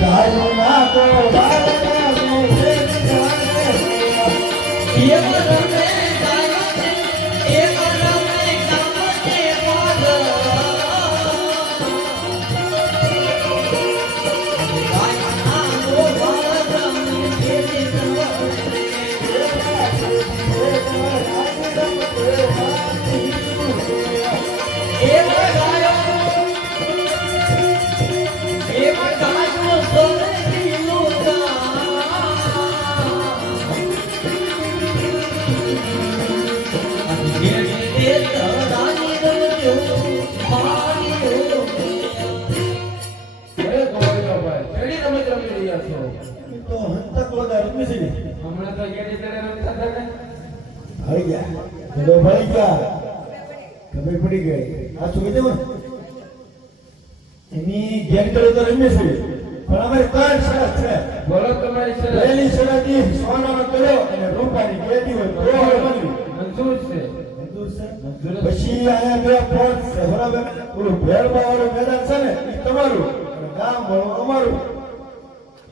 ગાયો ના તો ખબર પડી ગઈ આ શું કીધું એની ગેમ તો રમે છે પણ અમારે ત્રણ શરત છે બોલો તમારી શરત પહેલી શરત એ સોનાનો કરો અને રૂપાની કેદી હોય તો મંજૂર છે પછી આયા બે પોઈન્ટ છે બરાબર ઓલું ભેરબા વાળું મેદાન છે ને એ તમારું અને ગામ વાળું અમારું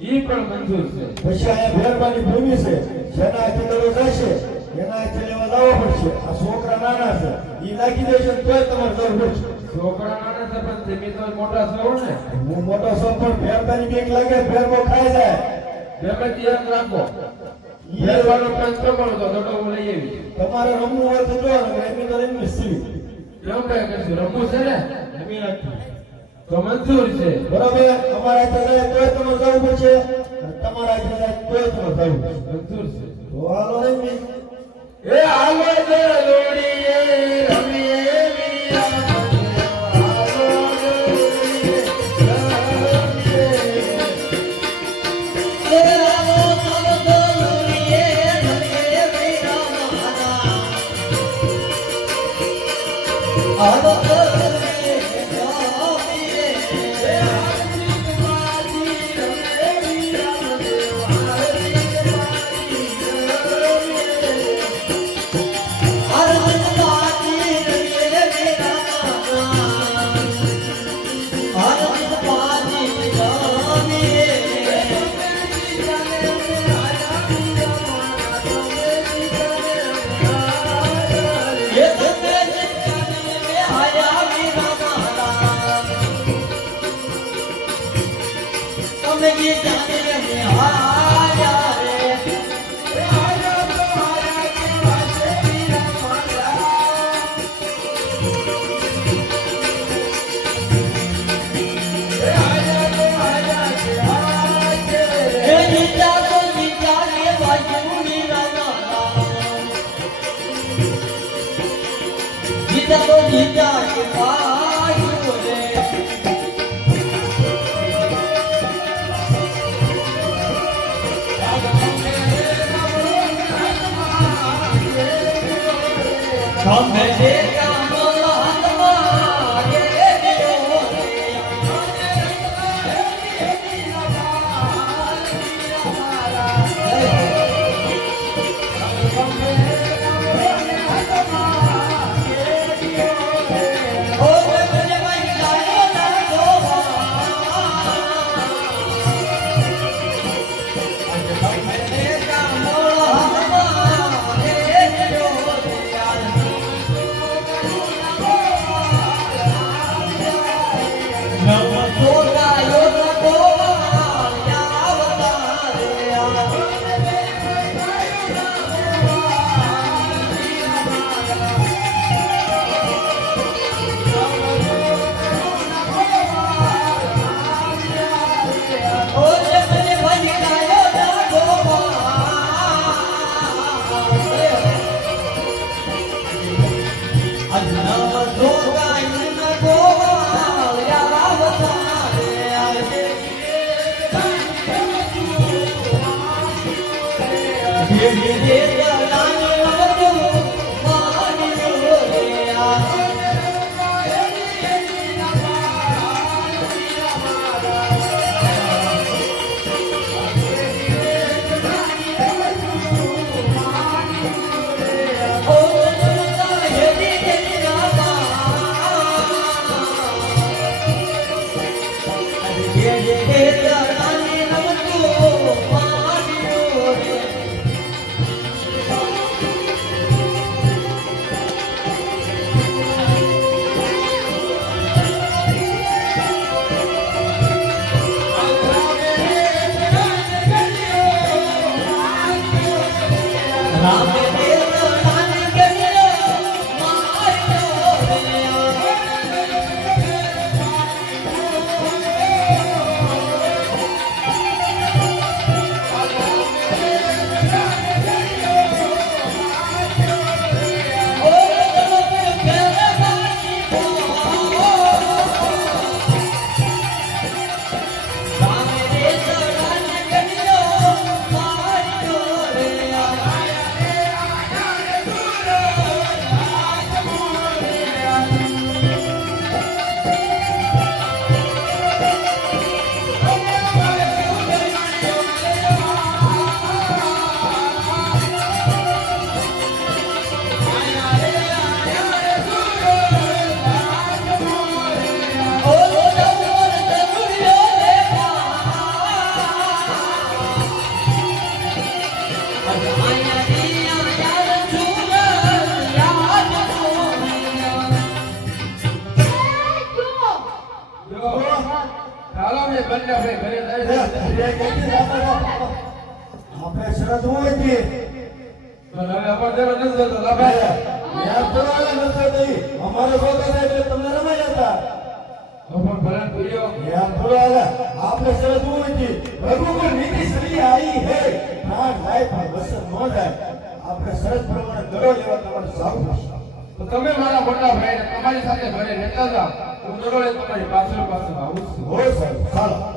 ઈ પણ મંજૂર છે પછી આયા ભેરબાની ભૂમિ છે જેના હાથે દડો જશે એના હાથે લેવા લાવવો પડશે આ છોકરા નાના છે ઈ નાખી દેશે તોય તમારે જરૂર પડશે છોકરા નાના છે પણ તમે તો મોટા છો ને હું મોટો છું પણ ભેરબાની બીક લાગે ભેરબો ખાઈ જાય બેમાંથી એક રાખો ભેરવાનો પાંચ તમારો તો દડો લઈ આવી તમારે રમવું હોય તો જો એમની તો એમની સીવી કેમ કઈ કરશું રમવું છે ને રમી નાખી તો મંજૂર છે બરાબર અમારા હાથે જાય તોય તમારે જવું પડશે તમારા હાથે જાય તોય તમારે જવું પડશે મંજૂર છે તો હાલો રમી એ હાલો દે લોડીએ રમીએ આપણે શરત હોય છે અમારો એટલે તમને રમાયા હતા आपने शरत हुई थी रघुकुल नीति सही आई है प्राण लाए पर वसन न जाए आपने शरत प्रमाणे दरो लेवा તમારે સારું તો તમે મારા મોટા ભાઈને તમારી સાથે ઘરે રહેતા જાવ હું દરોડે તમારી પાછળ આવું છું હોય સાહેબ ચાલો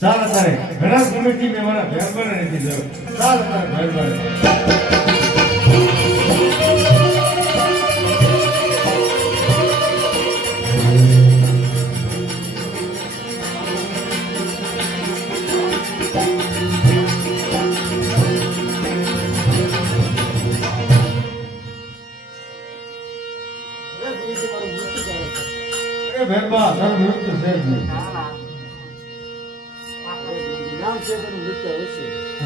ચાલો તારે ઘણા સમયથી મેં મારા મહેરબાન નથી જોયો ચાલો તારે મહેરબાન મહેરબાન તારું મૃત્યુ છે જ નહીં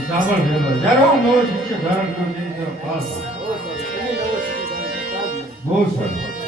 સાંભળ ભેગો જ્યારે હું નવો શિક્ષક ધારણ કરું તેની તરફ પાસ બહુ સરસ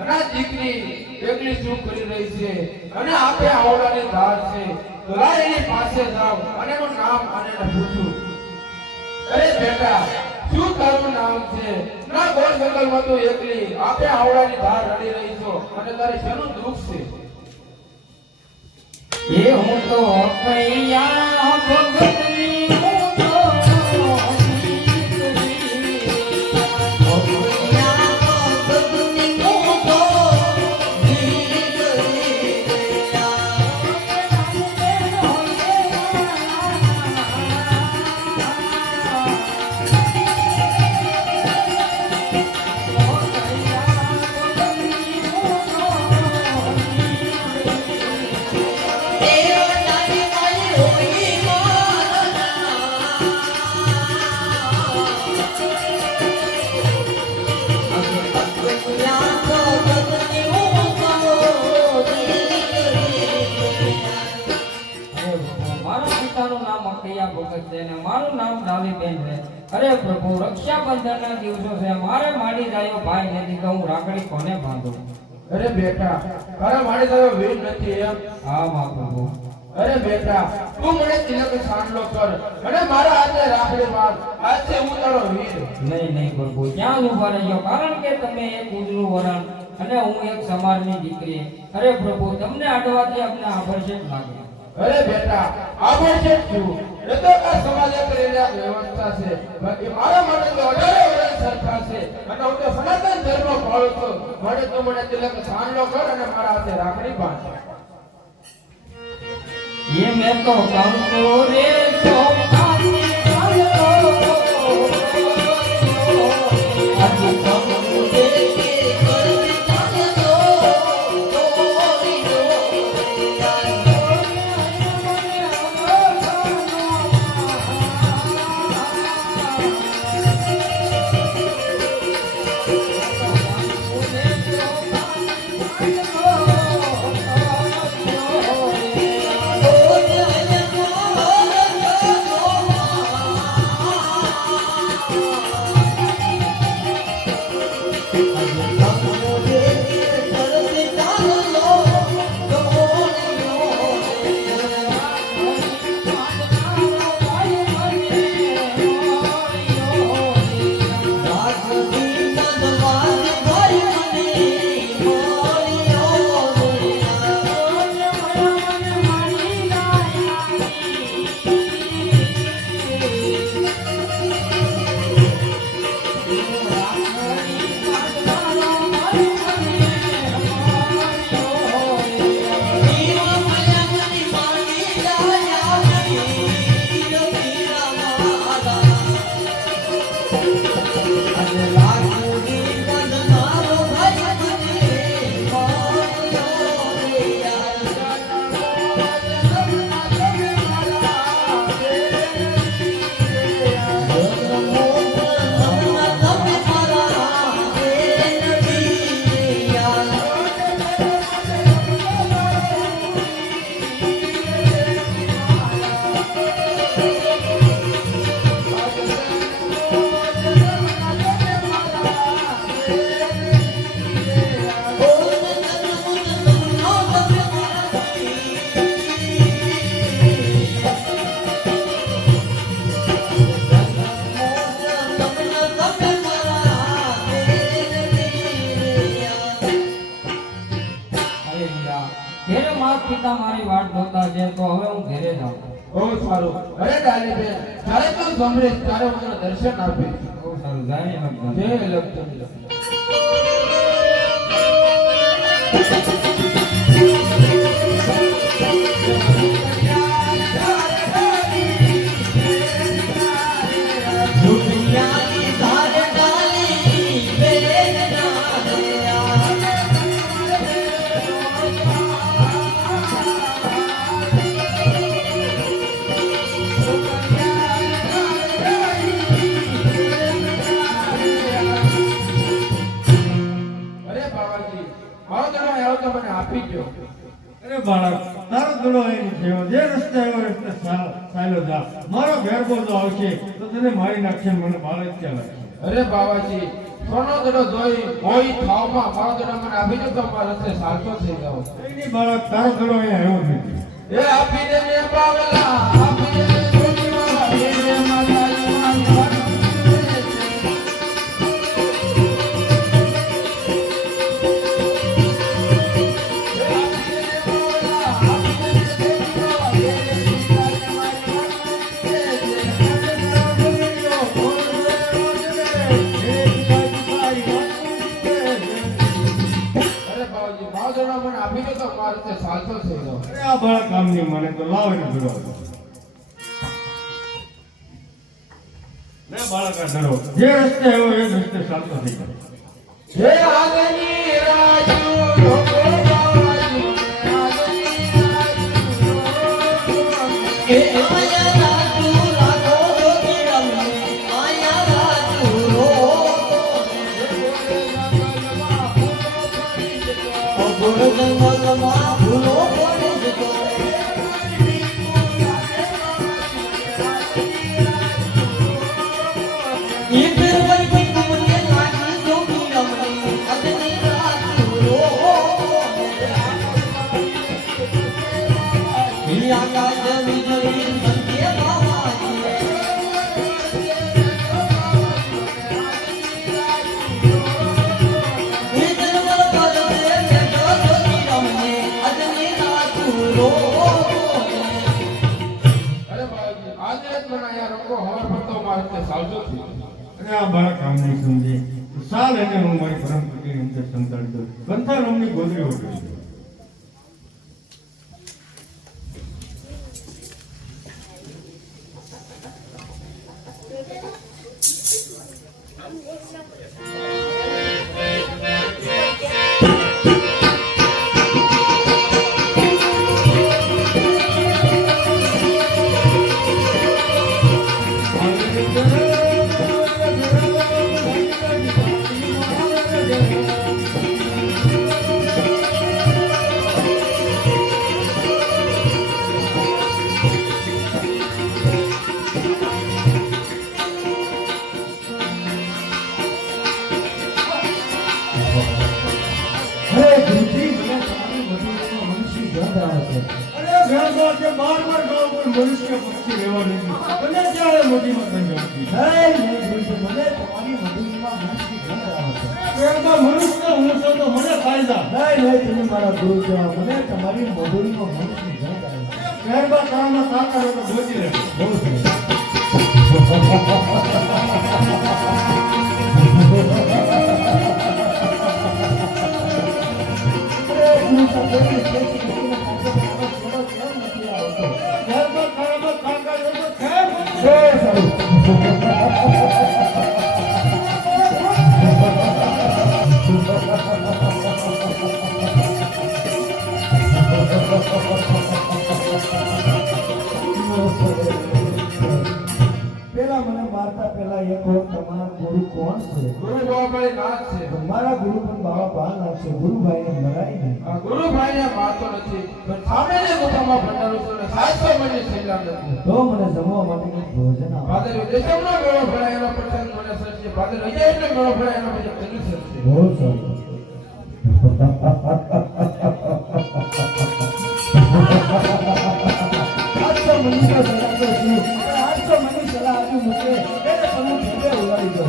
અને આ દીકરી એકલી શું કરી રહી છે અને આપે આવડાની ધાર છે તો લાય એની પાસે જાવ અને એનું નામ અને એને પૂછું. અરે બેટા, શું તારું નામ છે? ના ગોળ જંગલમાં તું એકલી આપે આવડાની ધાર રડી રહી છો અને તારે શેનું દુઃખ છે? એ હું તો કૈયા ભગતની હું તો મારું નામ ડાલીબેન છે. અરે પ્રભુ, રક્ષાબંધનના દિવસો છે, મારે માડી જાયો ભાઈ નથી તો હું રાખડી કોને બાંધું? અરે બેટા, તારા મારી તારો વીર નથી એમ? હા મા પ્રભુ. અરે બેટા, તું મને તિલક સાંડલો કર અને મારા હાથે રાખડી બાંધ. આજે હું તારો વીર. નહીં નહીં પ્રભુ, ક્યાં ઉભા રહ્યો? કારણ કે તમે એક ઉજળું વરણ અને હું એક સમારની દીકરી. અરે પ્રભુ, તમને આડવાથી અમને આભરશેટ લાગે. અરે બેટા, આભરશેટ છું એ તો આ સમાજે કરેલી આ વ્યવસ્થા છે. બાકી મારા માટે તો 18 વર્ષ સરખા છે અને હું તો સનાતન ધર્મ પાળું છું. મને તું મને તિલક સાંડલો કર અને મારા હાથે રાખડી બાંધ. ये मैं तो कंको रे तो काली कालो आज कंको रे के कर कालो तोरी પિતા મારી વાટ જોતા છે તો હવે હું ઘરે જાઉં. બહુ સારું. અરે ડાલીબેન, જ્યારે તું સાંભળીશ ત્યારે હું તને દર્શન આપીશ. બહુ સારું. જય લક્ષ્મણ. જય લક્ષ્મણ. અરે બાળક, તારો ગણો એની સેવા જે રસ્તે આવ્યો રસ્તે ચાલ્યો જા મારો ઘેર બોલતો આવશે તો તને મારી નાખશે મને બાળક ક્યાં લાગશે અરે બાવાજી સોનો દડો જોઈ કોઈ થાવમાં મારો દડો મને આપીને તો મારા રસ્તે ચાલતો થઈ ગયો એની બાળક તારો ગણો અહીંયા આવ્યો જ નથી એ આપીને મેં બાવલા આપીને જોડી વાળા એ માતાજી મારી વાત આપીને તો મારા રસ્તે ચાલતો થઈ ગયો અરે આ બાળક કામની મને તો લાવ એને ધરો ને બાળક આ ધરો જે રસ્તે આવ્યો એ રસ્તે ચાલતો થઈ ગયો હે આગની રાજુ લોકો બાવાજી આગની રાજુ કે આયા રાજુ રાખો જોગીરમને આયા રાજુ રો ગોળ જંગલમાં ફૂલો પડી જતો ઈ ફેરવાઈ ગઈ મને લાગી જોગીરમને અગની રાજુ રો ઈ આકાશ વીજળી સંકે બાવાજી ઈ જંગલ પર બેઠો જોગીરમને અગની રાજુ રો અરે બાવાજી આજે જ મને અહીંયા રોકો હવાર પડતો મારા રસ્તે ચાલતો થઈ ગયો અને આ બાળક કામ નહીં સમજે તો સાલ એને હું મારી પરમ પતિની અંદર સંતાડી દઉં કંથા નામની ગોદરી ઓઢી દઉં અરે ભેળસા કે બાર ગામ પર મનુષ્ય પક્ષી રહેવા નથી અને ત્યારે મોટીમાં ગંજાવતી મને તમારી મધુરીમાં મનથી ગંધ આવે છે ભેળસા મનુષ્ય હું છું તો મને ફાયદા નહીં તમે મારા ગુરુ કહેવા મને તમારી મધુરીમાં મનથી ગંધ આવે છે ભેળસા તારામાં તાકાત હોય તો ગોતી લે બહુ સરસ ભેળસા તારામાં તાકાત હોય તો ખેર પેલા મને મારતા પેલા એક વખત તમારા ગુરુ કોણ છે ગુરુ બાવાભાઈ નાથ છે મારા ગુરુ પણ બાબા ભાન આપશે ગુરુભાઈને મરાય નહીં આ ગુરુભાઈને મારતો નથી પણ સામેને મોટામાં ભંડારો છે અને સાચો મને છેલ્લા નથી તો મને જમવા માટે ભોજન આપો ફાધર દેશમનો મેળો ભરાય એના પછી મને સરશે ફાધર અજયનો મેળો ભરાય એના પછી તને સરશે બહુ સરસ આજો મને સલાહ આપ્યો આજો મને સલાહ આપ્યું મુકે એને તમે ભેગે ઉડાડી દો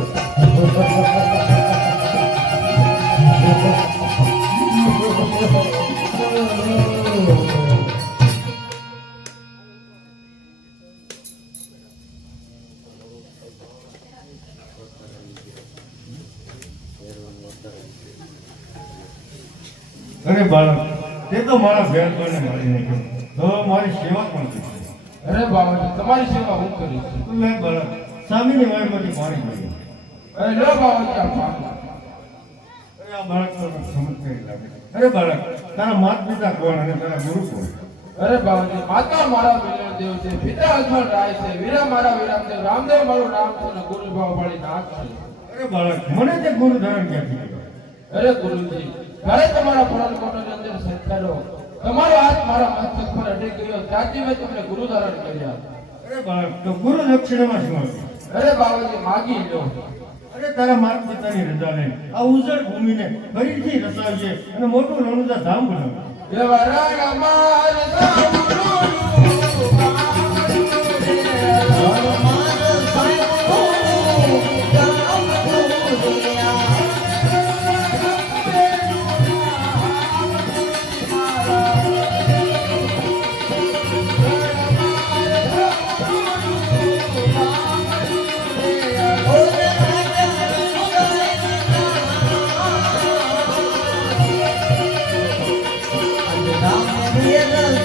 અરે બાળક તે તો મારા ભેળસાને મારી નાખ્યો તો મારી સેવા પણ કરી અરે બાવાજી તમારી સેવા હું કરીશ તો લે બાળક સામેની વાયમાંથી પાણી મળ્યું અરે લો બાવાજી આ પાણી અરે આ બાળક તો મને સમજ નહીં લાગે અરે બાળક તારા માત પિતા કોણ અને તારા ગુરુ કોણ અરે બાવાજી માતા મારા મિલન દેવ છે પિતા અજમલ રાય છે વીરા મારા વિરામદેવ રામદેવ મારું નામ છે અને ગુરુ બાવાળી નાથ છે અરે બાળક મને તે ગુરુ ધારણ ક્યાંથી કર્યો અરે ગુરુજી જ્યારે તમારા પુરાણ કોટની અંદર સંસ્કારો તમારો હાથ મારા મસ્તક પર અડી ગયો ત્યાંથી મેં તમને ગુરુ ધારણ કર્યા. અરે બાળક, તો ગુરુ દક્ષિણામાં શું આપ્યું? અરે બાબાજી માગી લો. અરે તારા માતા પિતાની રજા લઈને આ ઉજળ ભૂમિને ફરીથી રસાવીએ અને મોટું રણુજા ધામ બનાવીએ. દેવરા માર સાંભળું મારો સાયો ગામ દુનિયા We're